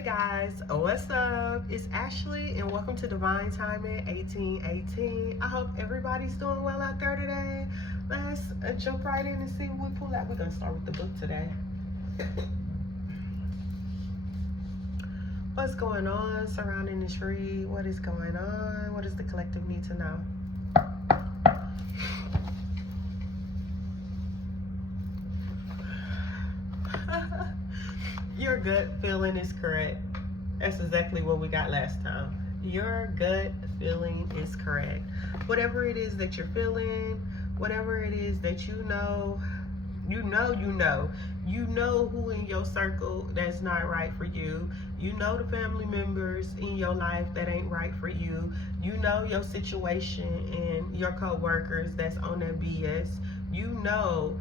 Hey guys, what's up? It's Ashley and welcome to Divine Timing 1818. I hope everybody's doing well out there today. Let's jump right in and see what we pull out. We're going to start with the book today. What's going on surrounding the tree? What is going on? What does the collective need to know? Your gut feeling is correct. That's exactly what we got last time. Your gut feeling is correct. Whatever it is that you're feeling, whatever it is that you know who in your circle that's not right for you. You know the family members in your life that ain't right for you. You know your situation and your co-workers that's on that BS. You know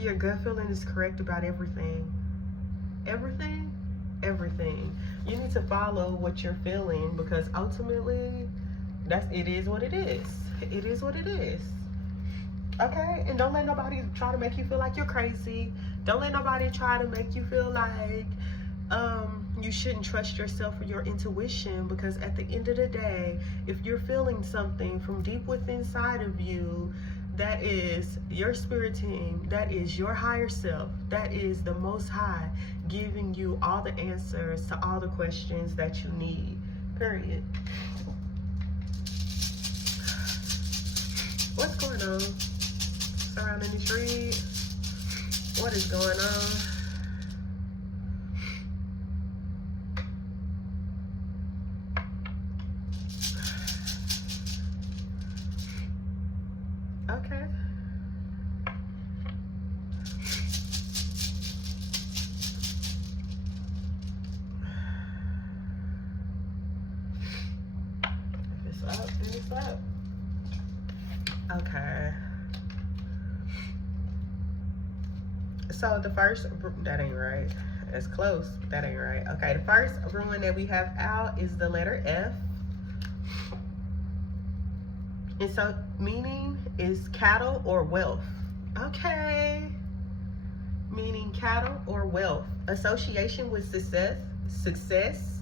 your gut feeling is correct about everything. Everything. You need to follow what you're feeling, because ultimately it is what it is. It is what it is. Okay? And don't let nobody try to make you feel like you're crazy. Don't let nobody try to make you feel like you shouldn't trust yourself or your intuition, because at the end of the day, if you're feeling something from deep within inside of you, that is your spirit team, that is your higher self, that is the Most High giving you all the answers to all the questions that you need, period. What's going on surrounding the tree? What is going on? Okay. If it's up, then it's up. Okay. So the first, that ain't right. It's close, but that ain't right. Okay, the first ruin that we have out is the letter F. And so meaning is cattle or wealth. Okay. Meaning cattle or wealth. Association with success,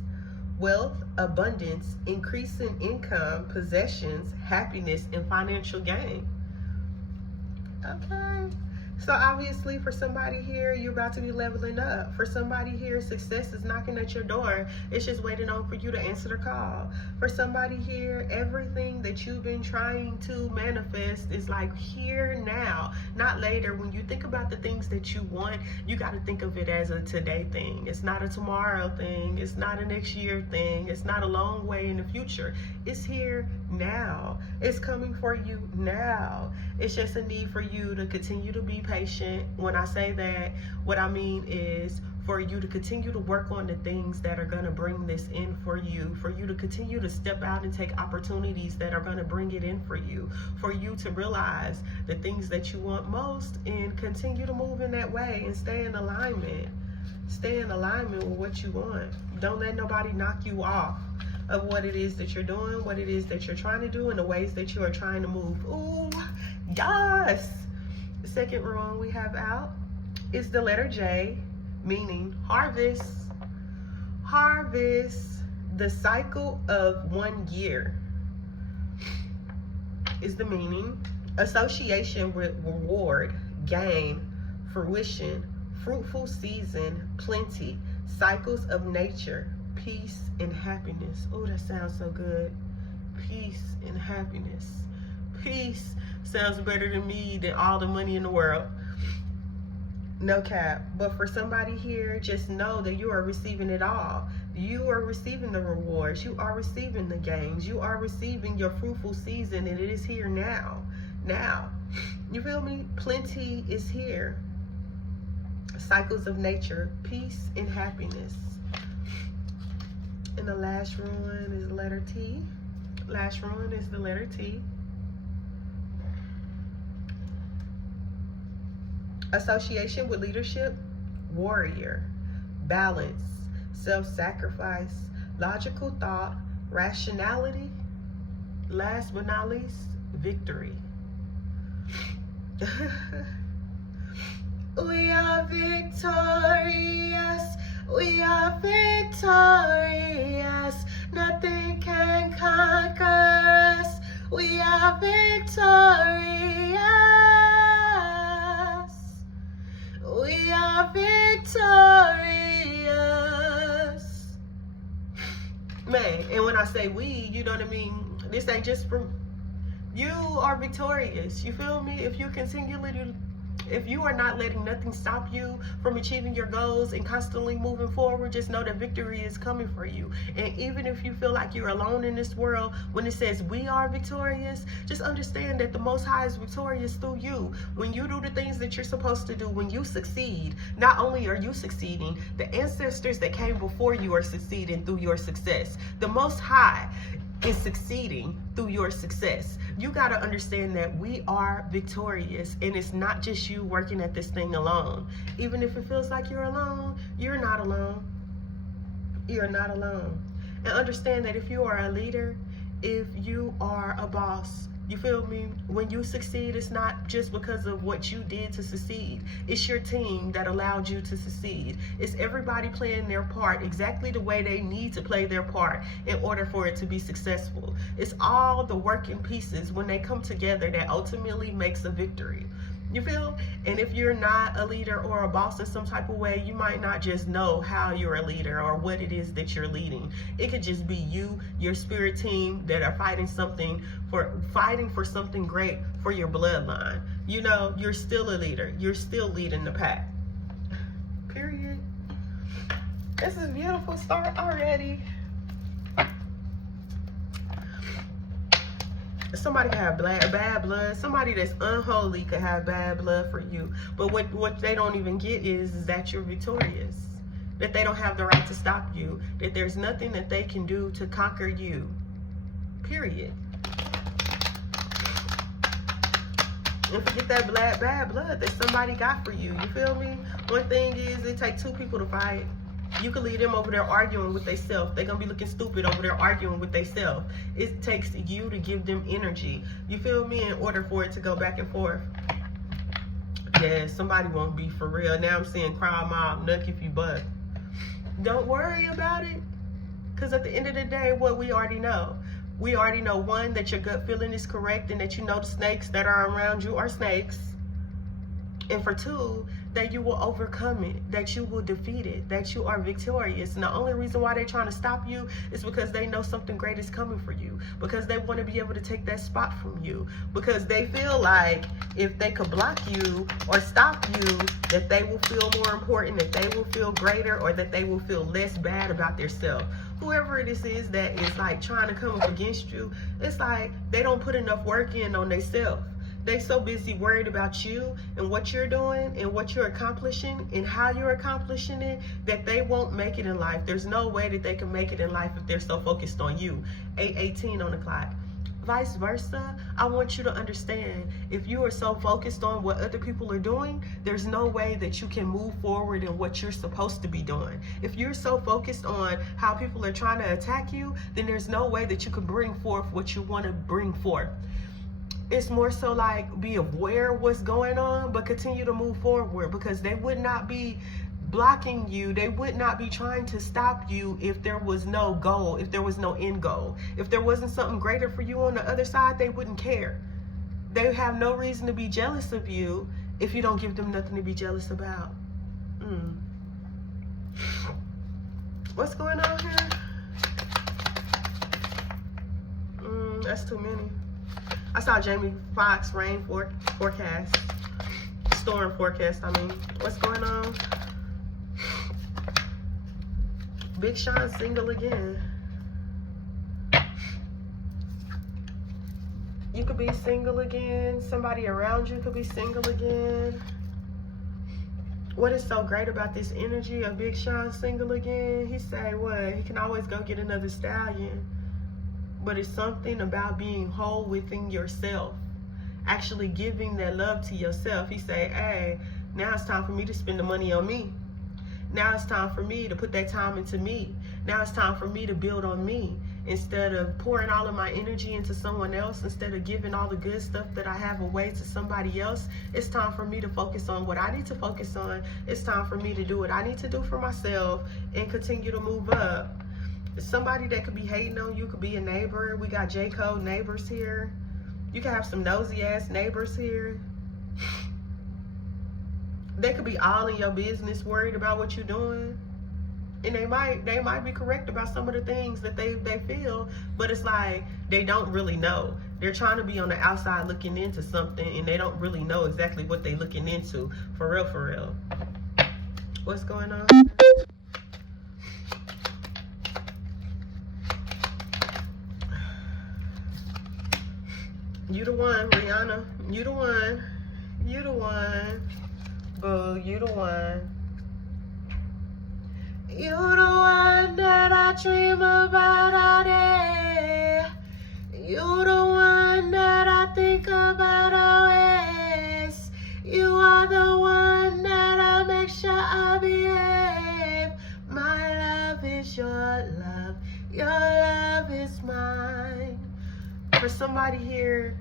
wealth, abundance, increasing income, possessions, happiness, and financial gain. Okay. So obviously for somebody here, you're about to be leveling up. For somebody here, success is knocking at your door. It's just waiting on for you to answer the call. For somebody here, everything that you've been trying to manifest is like here now, not later. When you think about the things that you want, you got to think of it as a today thing. It's not a tomorrow thing. It's not a next year thing. It's not a long way in the future. It's here now. It's coming for you now. It's just a need for you to continue to be patient. When I say that, what I mean is for you to continue to work on the things that are going to bring this in for you to continue to step out and take opportunities that are going to bring it in for you to realize the things that you want most and continue to move in that way and stay in alignment with what you want. Don't let nobody knock you off of what it is that you're doing, what it is that you're trying to do, and the ways that you are trying to move. Ooh, yes. The second ruin we have out is the letter J, meaning harvest. Harvest, the cycle of 1 year is the meaning. Association with reward, gain, fruition, fruitful season, plenty, cycles of nature, peace and happiness. Oh, that sounds so good. Peace and happiness. Peace sounds better to me than all the money in the world. No cap. But for somebody here, just know that you are receiving it all. You are receiving the rewards. You are receiving the gains. You are receiving your fruitful season, and it is here now. Now. You feel me? Plenty is here. Cycles of nature, peace and happiness. And the last ruin is the letter T. Last ruin is the letter T. Association with leadership, warrior, balance, self-sacrifice, logical thought, rationality, last but not least, victory. We are victorious. We are are victorious. Nothing can conquer us. We are victorious. We are victorious. Man, and when I say we, you know what I mean? This ain't just for you. Are victorious. You feel me? If you are not letting nothing stop you from achieving your goals and constantly moving forward, just know that victory is coming for you. And even if you feel like you're alone in this world, when it says we are victorious, just understand that the Most High is victorious through you. When you do the things that you're supposed to do, when you succeed, not only are you succeeding, the ancestors that came before you are succeeding through your success. The Most High is succeeding through your success. You got to understand that we are victorious, and it's not just you working at this thing alone. Even if it feels like you're alone, you're not alone. You're not alone. And understand that if you are a leader, if you are a boss, you feel me? When you succeed, it's not just because of what you did to succeed. It's your team that allowed you to succeed. It's everybody playing their part exactly the way they need to play their part in order for it to be successful. It's all the working pieces when they come together that ultimately makes a victory. You feel? And if you're not a leader or a boss in some type of way, you might not just know how you're a leader or what it is that you're leading. It could just be you, your spirit team that are fighting for something great for your bloodline. You know, you're still a leader. You're still leading the pack. Period. This is a beautiful start already. Somebody could have bad blood. Somebody that's unholy could have bad blood for you. But what they don't even get is that you're victorious. That they don't have the right to stop you. That there's nothing that they can do to conquer you. Period. And forget that bad blood that somebody got for you. You feel me? One thing is, it takes two people to fight. You can leave them over there arguing with themselves. They're going to be looking stupid over there arguing with themselves. It takes you to give them energy. You feel me? In order for it to go back and forth. Yeah, somebody won't be for real. Now I'm seeing crowd mob, nuck if you butt. Don't worry about it. Because at the end of the day, what we already know. We already know, one, that your gut feeling is correct and that you know the snakes that are around you are snakes. And for two, that you will overcome it, that you will defeat it, that you are victorious. And the only reason why they're trying to stop you is because they know something great is coming for you, because they want to be able to take that spot from you, because they feel like if they could block you or stop you, that they will feel more important, that they will feel greater, or that they will feel less bad about themselves. Whoever it is that is like trying to come up against you, it's like they don't put enough work in on themselves. They so busy worried about you and what you're doing and what you're accomplishing and how you're accomplishing it that they won't make it in life. There's no way that they can make it in life if they're so focused on you. 8:18 on the clock. Vice versa, I want you to understand, if you are so focused on what other people are doing, there's no way that you can move forward in what you're supposed to be doing. If you're so focused on how people are trying to attack you, then there's no way that you can bring forth what you want to bring forth. It's more so like be aware of what's going on, but continue to move forward, because they would not be blocking you. They would not be trying to stop you if there was no goal, if there was no end goal. If there wasn't something greater for you on the other side, they wouldn't care. They have no reason to be jealous of you if you don't give them nothing to be jealous about. What's going on here? That's too many. I saw Jamie Foxx rain forecast. Storm forecast, I mean. What's going on? Big Sean single again. You could be single again. Somebody around you could be single again. What is so great about this energy of Big Sean single again? He say what? He can always go get another stallion. But it's something about being whole within yourself. Actually giving that love to yourself. He say, hey, now it's time for me to spend the money on me. Now it's time for me to put that time into me. Now it's time for me to build on me. Instead of pouring all of my energy into someone else, instead of giving all the good stuff that I have away to somebody else, it's time for me to focus on what I need to focus on. It's time for me to do what I need to do for myself and continue to move up. Somebody that could be hating on you could be a neighbor. We got J-code neighbors here. You can have some nosy ass neighbors here. They could be all in your business, worried about what you're doing. And they might be correct about some of the things that they feel, but it's like they don't really know. They're trying to be on the outside looking into something, and they don't really know exactly what they're looking into. For real, for real. What's going on? You the one, Rihanna. You the one. You the one. Boo, you the one. You the one that I dream about all day. You the one that I think about always. You are the one that I make sure I behave. My love is your love. Your love is mine. For somebody here,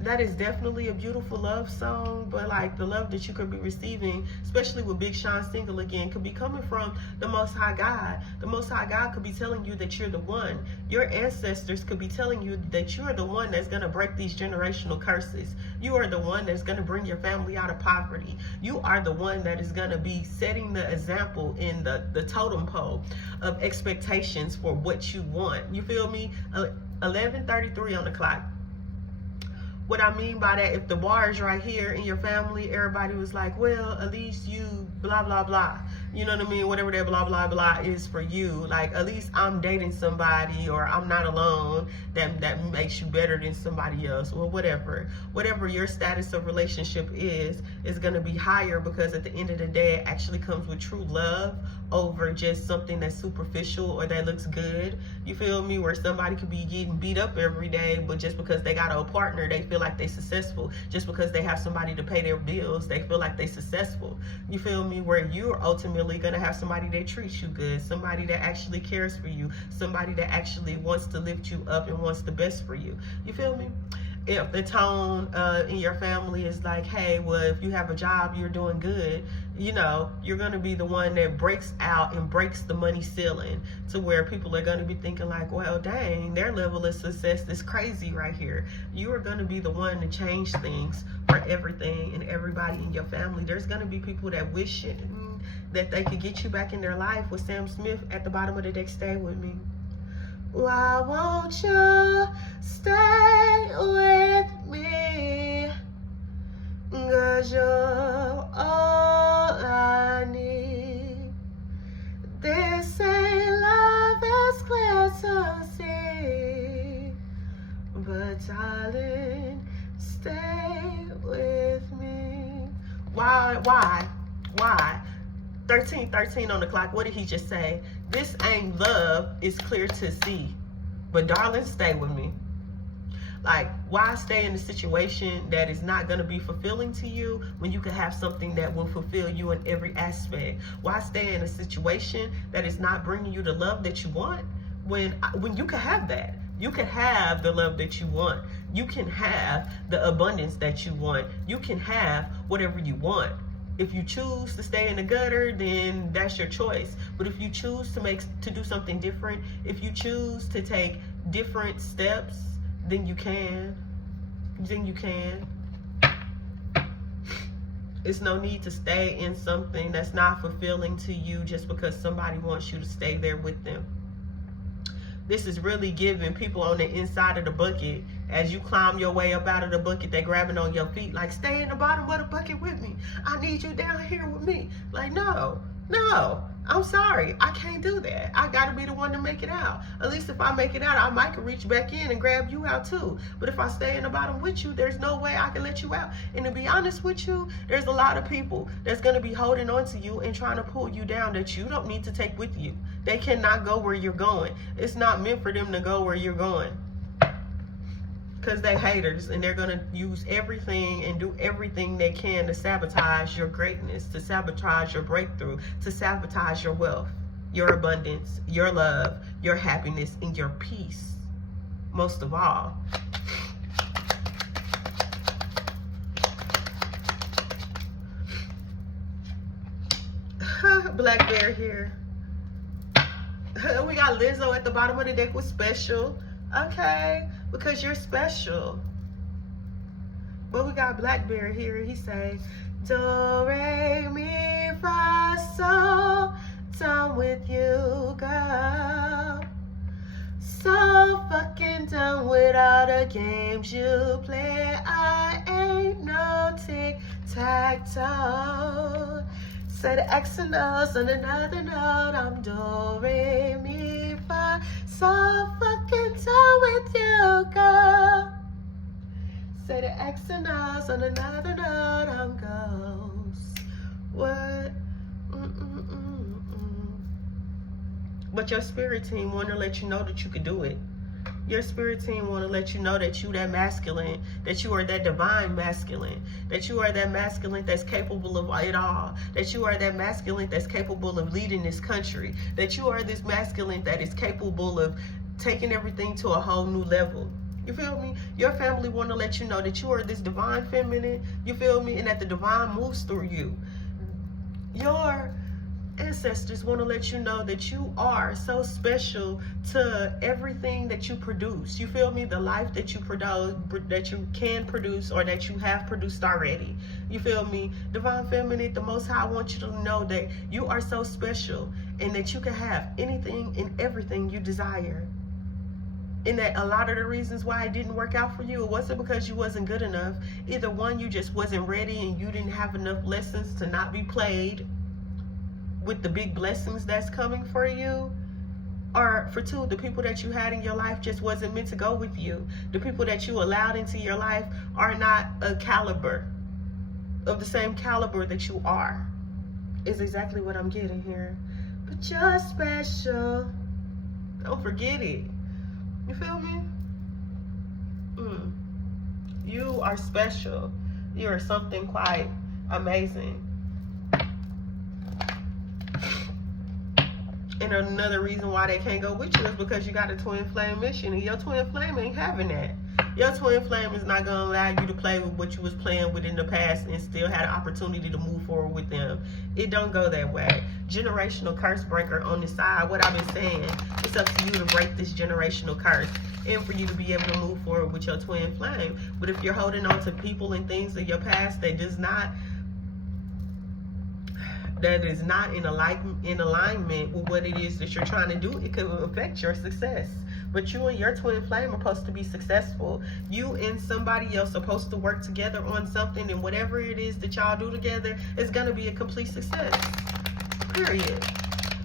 that is definitely a beautiful love song, but like the love that you could be receiving, especially with Big Sean single again, could be coming from the Most High God. The Most High God could be telling you that you're the one. Your ancestors could be telling you that you're the one that's going to break these generational curses. You are the one that's going to bring your family out of poverty. You are the one that is going to be setting the example in the totem pole of expectations for what you want. You feel me? 11:33 on the clock. What I mean by that, if the bar is right here in your family, everybody was like, well, at least you blah, blah, blah. You know what I mean? Whatever that blah, blah, blah is for you. Like, at least I'm dating somebody, or I'm not alone. That makes you better than somebody else, or whatever. Whatever your status of relationship is going to be higher, because at the end of the day, it actually comes with true love over just something that's superficial or that looks good. You feel me? Where somebody could be getting beat up every day, but just because they got a partner, they feel like they're successful. Just because they have somebody to pay their bills, they feel like they're successful. You feel me? Where you're ultimately gonna have somebody that treats you good, somebody that actually cares for you, somebody that actually wants to lift you up and wants the best for you. You feel me? If the tone in your family is like, hey, well, if you have a job, you're doing good, you know, you're going to be the one that breaks out and breaks the money ceiling, to where people are going to be thinking like, well, dang, their level of success is crazy right here. You are going to be the one to change things for everything and everybody in your family. There's going to be people that wish that they could get you back in their life. With Sam Smith at the bottom of the deck, stay with me. Why won't you stay with me? 'Cause you're all I need. They say love is clear to see, but darling, stay with me. Why? 13:13 on the clock. What did he just say? This ain't love, it's clear to see. But darling, stay with me. Like, why stay in a situation that is not going to be fulfilling to you when you can have something that will fulfill you in every aspect? Why stay in a situation that is not bringing you the love that you want when you can have that? You can have the love that you want. You can have the abundance that you want. You can have whatever you want. If you choose to stay in the gutter, then that's your choice. But if you choose to do something different, if you choose to take different steps, then you can. It's no need to stay in something that's not fulfilling to you just because somebody wants you to stay there with them. This is really giving people on the inside of the bucket. As you climb your way up out of the bucket, they're grabbing on your feet like, stay in the bottom of the bucket with me. I need you down here with me. Like, no, I'm sorry. I can't do that. I got to be the one to make it out. At least if I make it out, I might can reach back in and grab you out too. But if I stay in the bottom with you, there's no way I can let you out. And to be honest with you, there's a lot of people that's going to be holding on to you and trying to pull you down that you don't need to take with you. They cannot go where you're going. It's not meant for them to go where you're going. because they haters, and they're going to use everything and do everything they can to sabotage your greatness, to sabotage your breakthrough, to sabotage your wealth, your abundance, your love, your happiness, and your peace, most of all. Black Bear here. We got Lizzo at the bottom of the deck with special. Okay, because you're special. But we got Black Bear here. He say, do, re, mi, fa, sol. Done with you, girl. So fucking done with all the games you play. I ain't no tic-tac-toe. Say the X and O's on another note. I'm do, re, mi, fa. So fucking done with you, girl. Say the X and O's on another note. I'm ghost. What? But your spirit team want to let you know that you can do it. Your spirit team want to let you know that you that masculine, that you are that divine masculine, that you are that masculine that's capable of it all, that you are that masculine that's capable of leading this country, that you are this masculine that is capable of taking everything to a whole new level. You feel me? Your family want to let you know that you are this divine feminine, you feel me, and that the divine moves through you. Your ancestors want to let you know that you are so special to everything that you produce. You feel me? The life that you produce, that you can produce, or that you have produced already. You feel me? Divine Feminine, the Most High wants you to know that you are so special and that you can have anything and everything you desire. And that a lot of the reasons why it didn't work out for you, it wasn't because you wasn't good enough. Either one, you just wasn't ready and you didn't have enough lessons to not be played with the big blessings that's coming for you. Or for two, the people that you had in your life just wasn't meant to go with you. The people that you allowed into your life are not a caliber of the same caliber that you are, is exactly what I'm getting here. But you're special. Don't forget it. You feel me? You are special. You are something quite amazing. And another reason why they can't go with you is because you got a twin flame mission, and your twin flame ain't having that. Your twin flame is not going to allow you to play with what you was playing with in the past and still had an opportunity to move forward with them. It don't go that way. Generational curse breaker on the side. What I've been saying, it's up to you to break this generational curse and for you to be able to move forward with your twin flame. But if you're holding on to people and things of your past that is not in alignment with what it is that you're trying to do, it could affect your success. But you and your twin flame are supposed to be successful. You and somebody else are supposed to work together on something, and whatever it is that y'all do together is going to be a complete success. Period.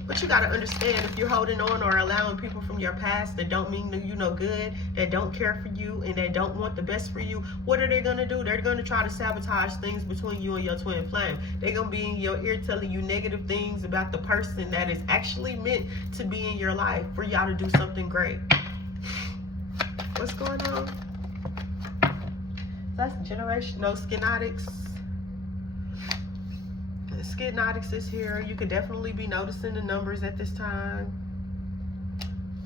But you got to understand, if you're holding on or allowing people from your past that don't mean you no good, that don't care for you, and that don't want the best for you, what are they going to do? They're going to try to sabotage things between you and your twin flame. They're going to be in your ear telling you negative things about the person that is actually meant to be in your life for y'all to do something great. What's going on? That's generational skinotics. Skinotics is here. You could definitely be noticing the numbers at this time.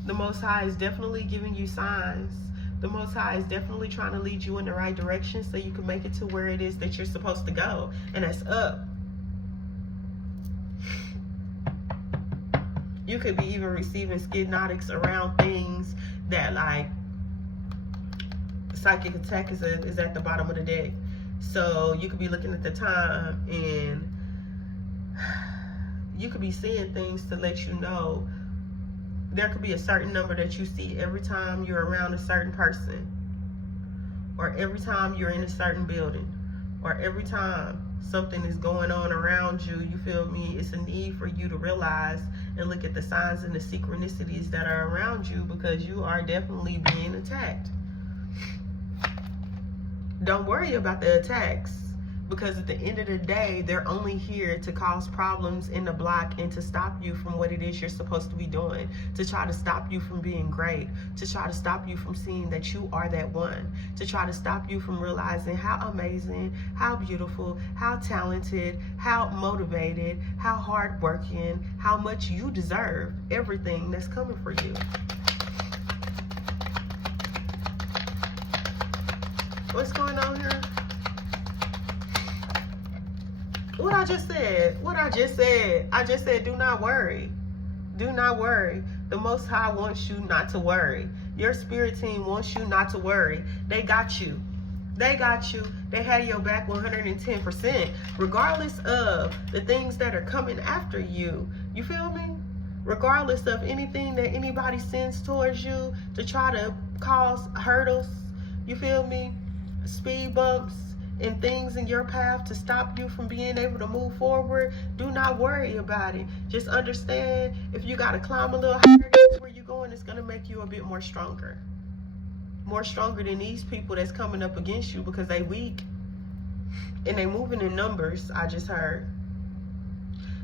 The Most High is definitely giving you signs. The Most High is definitely trying to lead you in the right direction so you can make it to where it is that you're supposed to go, and that's up. You could be even receiving skinotics around things that, like, psychic attack is at the bottom of the deck. So you could be looking at the time and you could be seeing things to let you know. There could be a certain number that you see every time you're around a certain person, or every time you're in a certain building, or every time something is going on around you. You feel me? It's a need for you to realize and look at the signs and the synchronicities that are around you, because you are definitely being attacked. Don't worry about the attacks. Because at the end of the day, they're only here to cause problems in the block and to stop you from what it is you're supposed to be doing, to try to stop you from being great, to try to stop you from seeing that you are that one, to try to stop you from realizing how amazing, how beautiful, how talented, how motivated, how hardworking, how much you deserve everything that's coming for you. What's going on here? What I just said, I just said, do not worry. Do not worry. The Most High wants you not to worry. Your spirit team wants you not to worry. They got you. They got you. They had your back 110%, regardless of the things that are coming after you. You feel me? Regardless of anything that anybody sends towards you to try to cause hurdles. You feel me? Speed bumps and things in your path to stop you from being able to move forward. Do not worry about it. Just understand, if you got to climb a little higher to get where you're going, it's going to make you a bit more stronger. More stronger than these people that's coming up against you, because they weak and they moving in numbers, I just heard.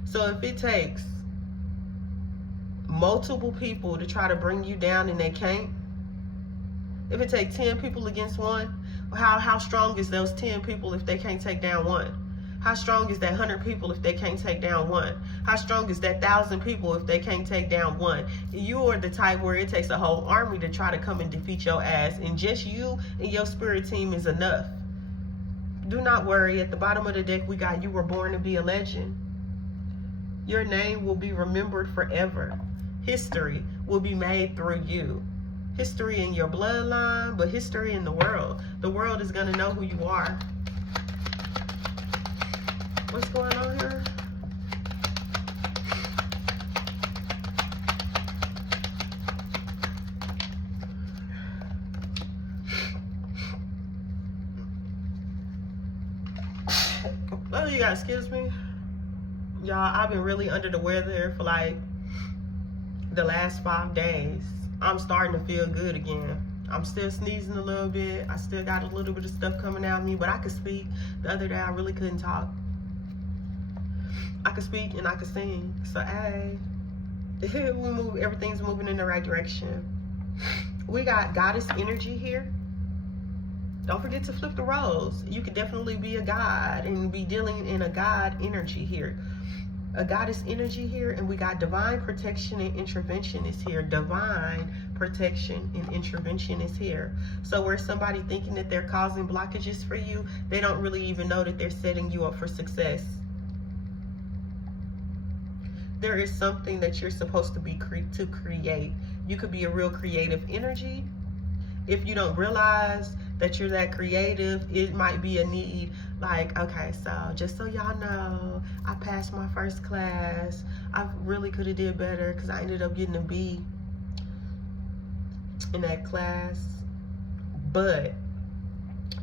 So if it takes multiple people to try to bring you down and they can't, if it takes 10 people against one, how strong is those 10 people if they can't take down one? How strong is that 100 people if they can't take down one? How strong is that 1,000 people if they can't take down one? You are the type where it takes a whole army to try to come and defeat your ass, and just you and your spirit team is enough. Do not worry. At the bottom of the deck, we got, you were born to be a legend. Your name will be remembered forever. History will be made through you. History in your bloodline, but history in the world. The world is going to know who you are. What's going on here? Oh, you guys, excuse me. Y'all, I've been really under the weather for like the last 5 days. I'm starting to feel good again. I'm still sneezing a little bit. I still got a little bit of stuff coming out of me, but I could speak. The other day, I really couldn't talk. I could speak and I could sing. So, hey, everything's moving in the right direction. We got goddess energy here. Don't forget to flip the roles. You could definitely be a god and be dealing in a god energy here. A goddess energy here, and we got divine protection and intervention is here. Divine protection and intervention is here. So where somebody thinking that they're causing blockages for you, they don't really even know that they're setting you up for success. There is something that you're supposed to be to create. You could be a real creative energy. If you don't realize that you're that creative, it might be a need. Like, okay, so just so y'all know, I passed my first class. I really could have did better because I ended up getting a B in that class, but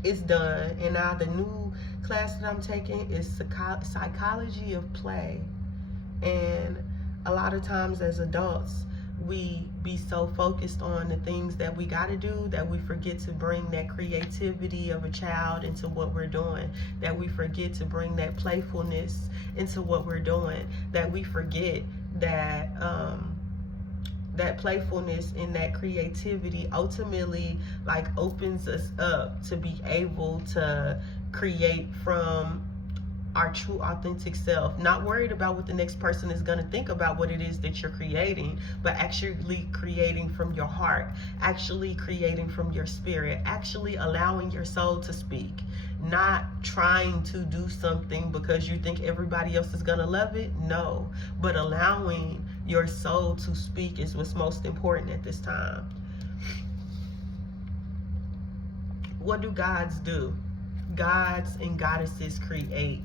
it's done. And now the new class that I'm taking is psychology of play. And a lot of times as adults, we be so focused on the things that we got to do that we forget to bring that creativity of a child into what we're doing, that we forget to bring that playfulness into what we're doing, that we forget that that playfulness and that creativity ultimately like opens us up to be able to create from our true authentic self, not worried about what the next person is going to think about what it is that you're creating, but actually creating from your heart, actually creating from your spirit, actually allowing your soul to speak, not trying to do something because you think everybody else is going to love it. No, but allowing your soul to speak is what's most important at this time. What do gods do? Gods and goddesses create.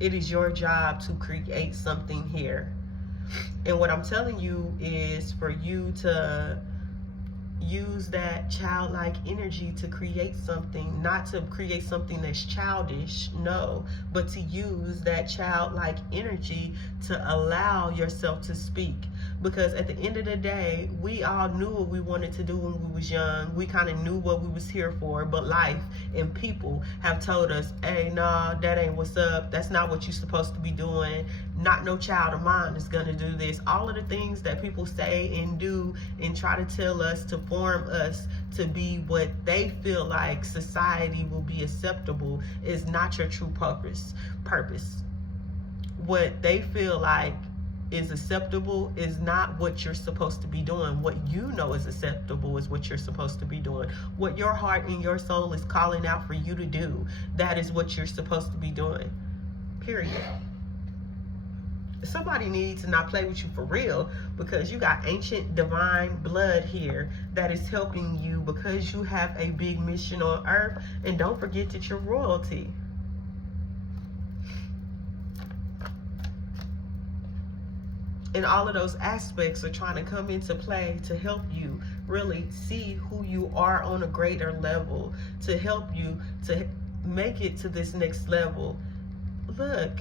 It is your job to create something here. And what I'm telling you is for you to, use that childlike energy to create something, not to create something that's childish, no, but to use that childlike energy to allow yourself to speak. Because at the end of the day, we all knew what we wanted to do when we was young. We kind of knew what we was here for, but life and people have told us, hey, nah, that ain't what's up. That's not what you're supposed to be doing. Not no child of mine is gonna do this. All of the things that people say and do and try to tell us to form us to be what they feel like society will be acceptable is not your true purpose. What they feel like is acceptable is not what you're supposed to be doing. What you know is acceptable is what you're supposed to be doing. What your heart and your soul is calling out for you to do, that is what you're supposed to be doing. Period. Somebody needs to not play with you for real, because you got ancient divine blood here that is helping you because you have a big mission on earth. And don't forget that you're royalty. And all of those aspects are trying to come into play to help you really see who you are on a greater level, to help you to make it to this next level. Look,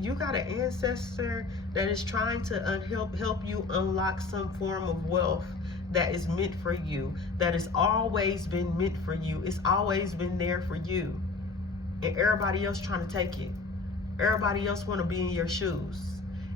you got an ancestor that is trying to help you unlock some form of wealth that is meant for you, that has always been meant for you. It's always been there for you. And everybody else trying to take it. Everybody else want to be in your shoes.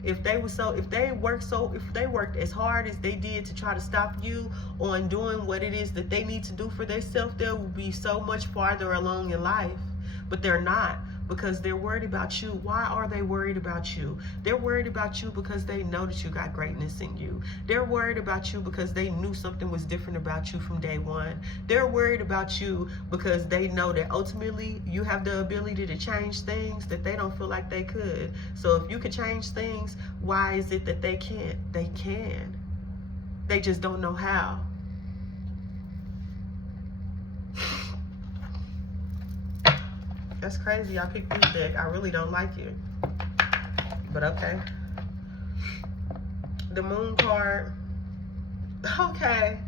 If they worked as hard as they did to try to stop you on doing what it is that they need to do for themselves, they will be so much farther along in life. But they're not, because they're worried about you. Why are they worried about you? They're worried about you because they know that you got greatness in you. They're worried about you because they knew something was different about you from day one. They're worried about you because they know that ultimately you have the ability to change things that they don't feel like they could. So if you could change things, why is it that they can't? They can. They just don't know how. That's crazy. I picked this deck. I really don't like it. But okay. The Moon card. Okay.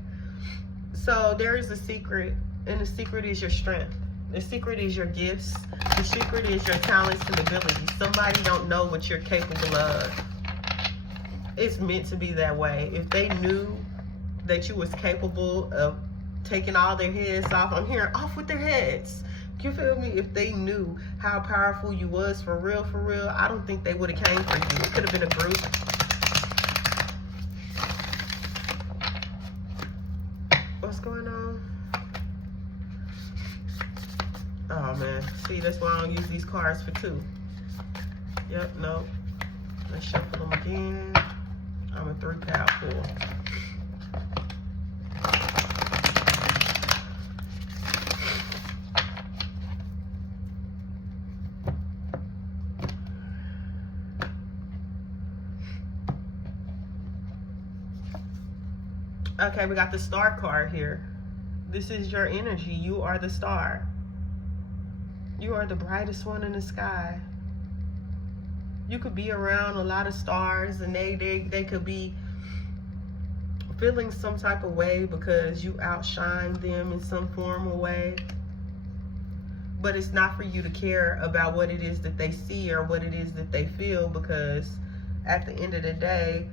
So there is a secret. And the secret is your strength. The secret is your gifts. The secret is your talents and abilities. Somebody don't know what you're capable of. It's meant to be that way. If they knew that you was capable of taking all their heads off. I'm hearing off with their heads. You feel me? If they knew how powerful you was for real, I don't think they would have came for you. It could have been a group. What's going on? Oh man, see, that's why I don't use these cards for two. Yep, no. Let's shuffle them again. I'm a 3-pad pull. Okay, we got the Star card here. This is your energy. You are the star. You are the brightest one in the sky. You could be around a lot of stars and they could be feeling some type of way because you outshine them in some form of way. But it's not for you to care about what it is that they see or what it is that they feel, because at the end of the day,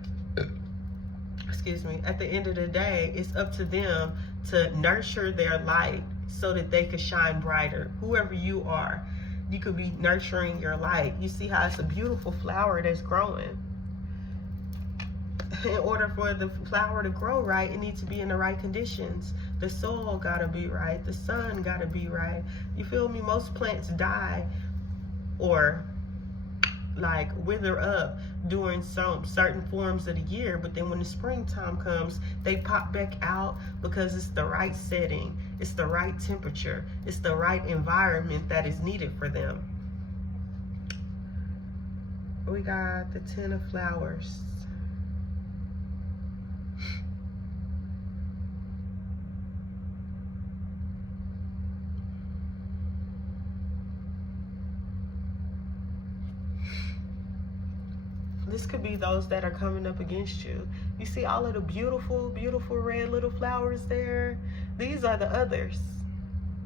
at the end of the day, it's up to them to nurture their light so that they can shine brighter. Whoever you are, you could be nurturing your light. You see how it's a beautiful flower that's growing. In order for the flower to grow right, it needs to be in the right conditions. The soil gotta be right. The sun gotta be right. You feel me? Most plants die or like wither up during some certain forms of the year, but then when the springtime comes, they pop back out because it's the right setting, it's the right temperature, it's the right environment that is needed for them. We got the 10 of flowers. This could be those that are coming up against you. You see all of the beautiful, beautiful red little flowers there? These are the others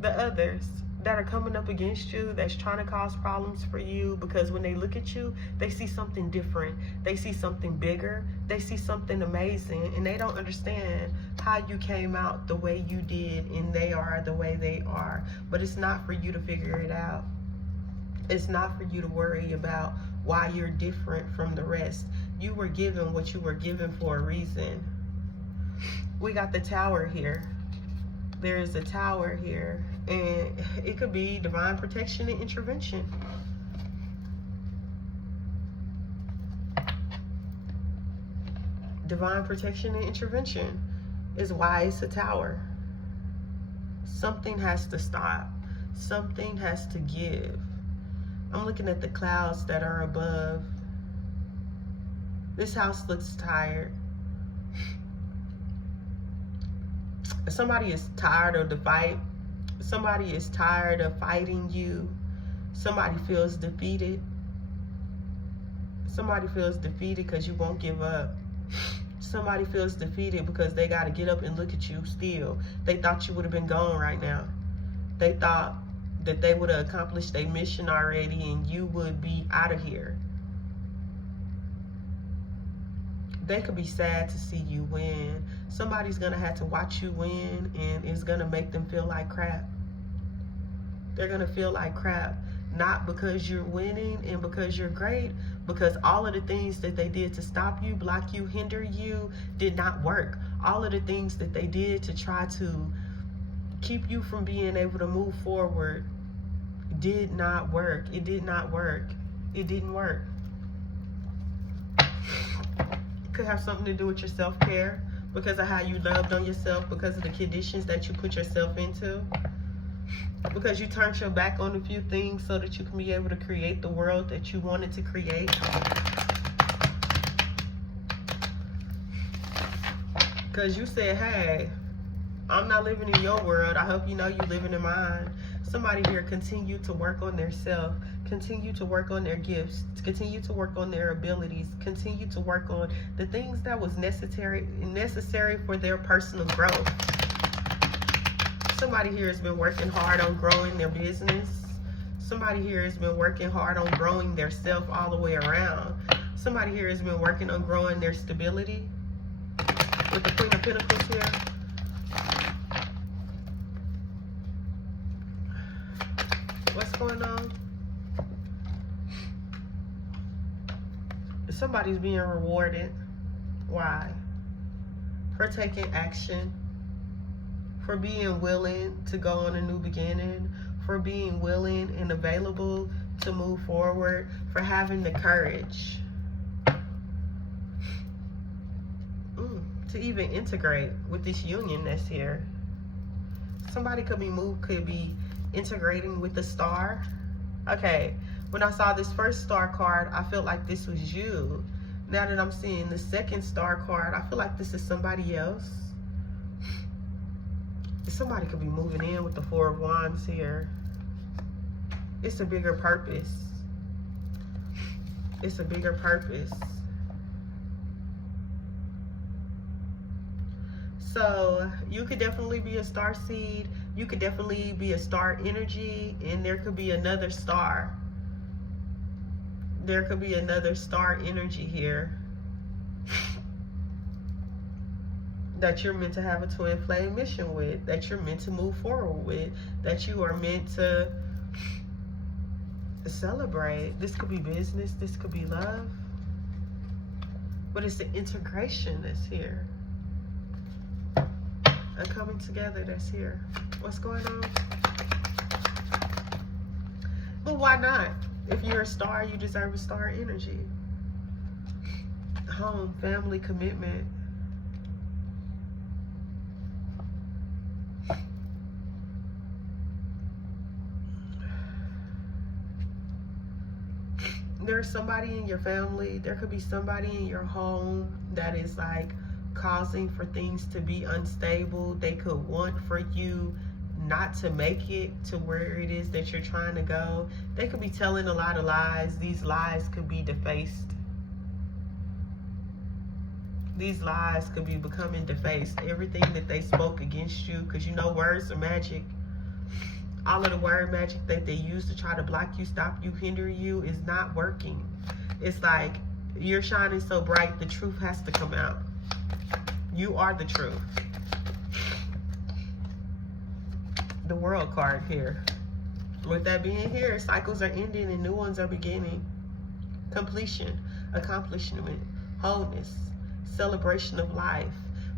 that are coming up against you, that's trying to cause problems for you, because when they look at you, they see something different. They see something bigger. They see something amazing, and they don't understand how you came out the way you did, and they are the way they are. But it's not for you to figure it out. It's not for you to worry about why you're different from the rest. You were given what you were given for a reason. We got the Tower here. There is a Tower here, and it could be divine protection and intervention. Divine protection and intervention is why it's a Tower. Something has to stop. Something has to give. I'm looking at the clouds that are above. This house looks tired. Somebody is tired of the fight. Somebody is tired of fighting you. Somebody feels defeated. Somebody feels defeated because you won't give up. Somebody feels defeated because they got to get up and look at you still. They thought you would have been gone right now. They thought that they would have accomplished their mission already and you would be out of here. They could be sad to see you win. Somebody's going to have to watch you win, and it's going to make them feel like crap. They're going to feel like crap, not because you're winning and because you're great, because all of the things that they did to stop you, block you, hinder you, did not work. All of the things that they did to try to keep you from being able to move forward did not work. It did not work. It didn't work. Could have something to do with your self-care, because of how you loved on yourself, because of the conditions that you put yourself into, because you turned your back on a few things so that you can be able to create the world that you wanted to create. Because you said, hey, I'm not living in your world. I hope you know you're living in mine. Somebody here continue to work on their self, continue to work on their gifts, continue to work on their abilities, continue to work on the things that was necessary for their personal growth. Somebody here has been working hard on growing their business. Somebody here has been working hard on growing their self all the way around. Somebody here has been working on growing their stability. With the Queen of Pentacles here. What's going on? Somebody's being rewarded. Why? For taking action, for being willing to go on a new beginning, for being willing and available to move forward, for having the courage to even integrate with this union that's here. Somebody could be integrating with the Star. Okay, when I saw this first Star card, I felt like this was you. Now that I'm seeing the second Star card, I feel like this is somebody else. Somebody could be moving in with the Four of Wands here. It's a bigger purpose. It's a bigger purpose. So you could definitely be a star seed. You could definitely be a star energy, and there could be another star. There could be another star energy here that you're meant to have a twin flame mission with, that you're meant to move forward with, that you are meant to celebrate. This could be business, this could be love, but it's the integration that's here. A coming together that's here. What's going on? But why not? If you're a star, you deserve a star energy. Home, family, commitment. There's somebody in your family, there could be somebody in your home that is like causing for things to be unstable. They could want for you not to make it to where it is that you're trying to go. They could be telling a lot of lies. These lies could be defaced. These lies could be becoming defaced. Everything that they spoke against you, because you know words are magic. All of the word magic that they use to try to block you, stop you, hinder you is not working. It's like you're shining so bright, the truth has to come out. You are the truth. The World card here. With that being here, cycles are ending and new ones are beginning. Completion, accomplishment, wholeness, celebration of life.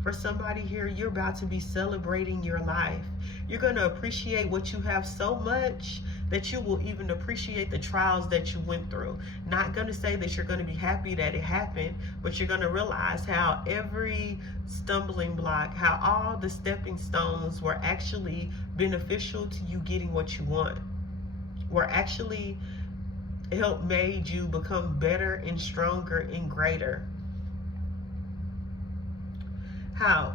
For somebody here, you're about to be celebrating your life. You're going to appreciate what you have so much that you will even appreciate the trials that you went through. Not going to say that you're going to be happy that it happened, but you're going to realize how every stumbling block, how all the stepping stones were actually beneficial to you getting what you want. Were actually helped made you become better and stronger and greater. How?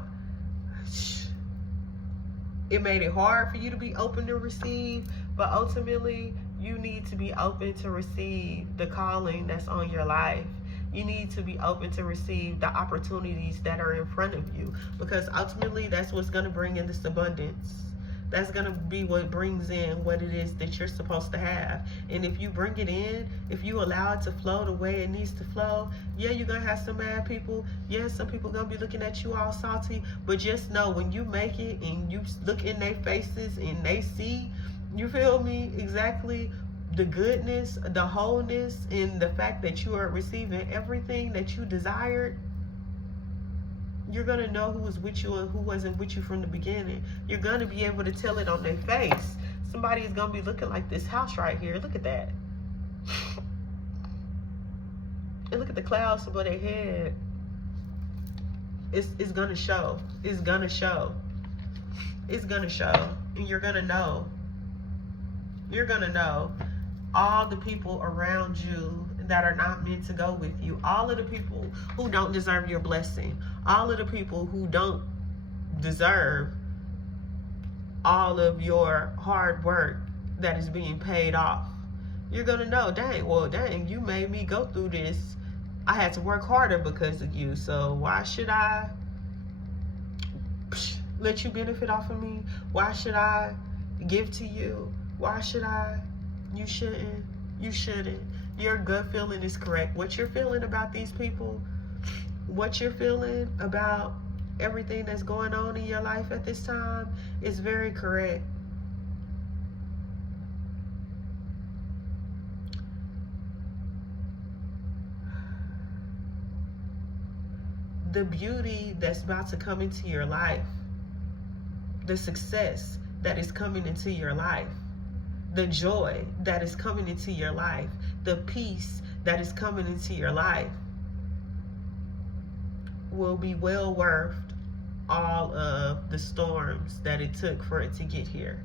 It made it hard for you to be open to receive, but ultimately you need to be open to receive the calling that's on your life. You need to be open to receive the opportunities that are in front of you, because ultimately that's what's going to bring in this abundance. That's going to be what brings in what it is that you're supposed to have. And if you bring it in, if you allow it to flow the way it needs to flow, yeah, you're going to have some mad people. Yeah, some people going to be looking at you all salty. But just know, when you make it and you look in their faces and they see, you feel me, exactly the goodness, the wholeness, and the fact that you are receiving everything that you desired, you're going to know who was with you and who wasn't with you from the beginning. You're going to be able to tell it on their face. Somebody is going to be looking like this house right here. Look at that. And look at the clouds above their head. It's going to show. It's going to show. It's going to show. And you're going to know. You're going to know all the people around you that are not meant to go with you. All of the people who don't deserve your blessing. All of the people who don't deserve all of your hard work that is being paid off. You're going to know, dang, you made me go through this. I had to work harder because of you. So why should I let you benefit off of me? Why should I give to you? Why should I? You shouldn't. You shouldn't. Your gut feeling is correct. What you're feeling about these people, what you're feeling about everything that's going on in your life at this time is very correct. The beauty that's about to come into your life, the success that is coming into your life, the joy that is coming into your life, the peace that is coming into your life will be well worth all of the storms that it took for it to get here.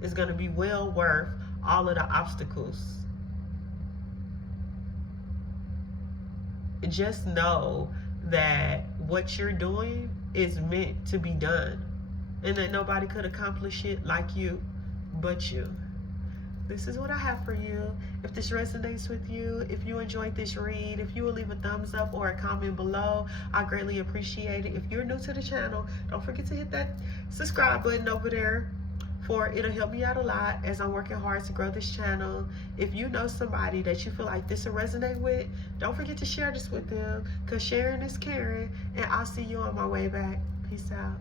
It's going to be well worth all of the obstacles. Just know that what you're doing is meant to be done, and that nobody could accomplish it like you but you. This is what I have for you. If this resonates with you, if you enjoyed this read, if you will leave a thumbs up or a comment below, I greatly appreciate it. If you're new to the channel, don't forget to hit that subscribe button over there, for it'll help me out a lot as I'm working hard to grow this channel. If you know somebody that you feel like this will resonate with, don't forget to share this with them, because sharing is caring, and I'll see you on my way back. Peace out.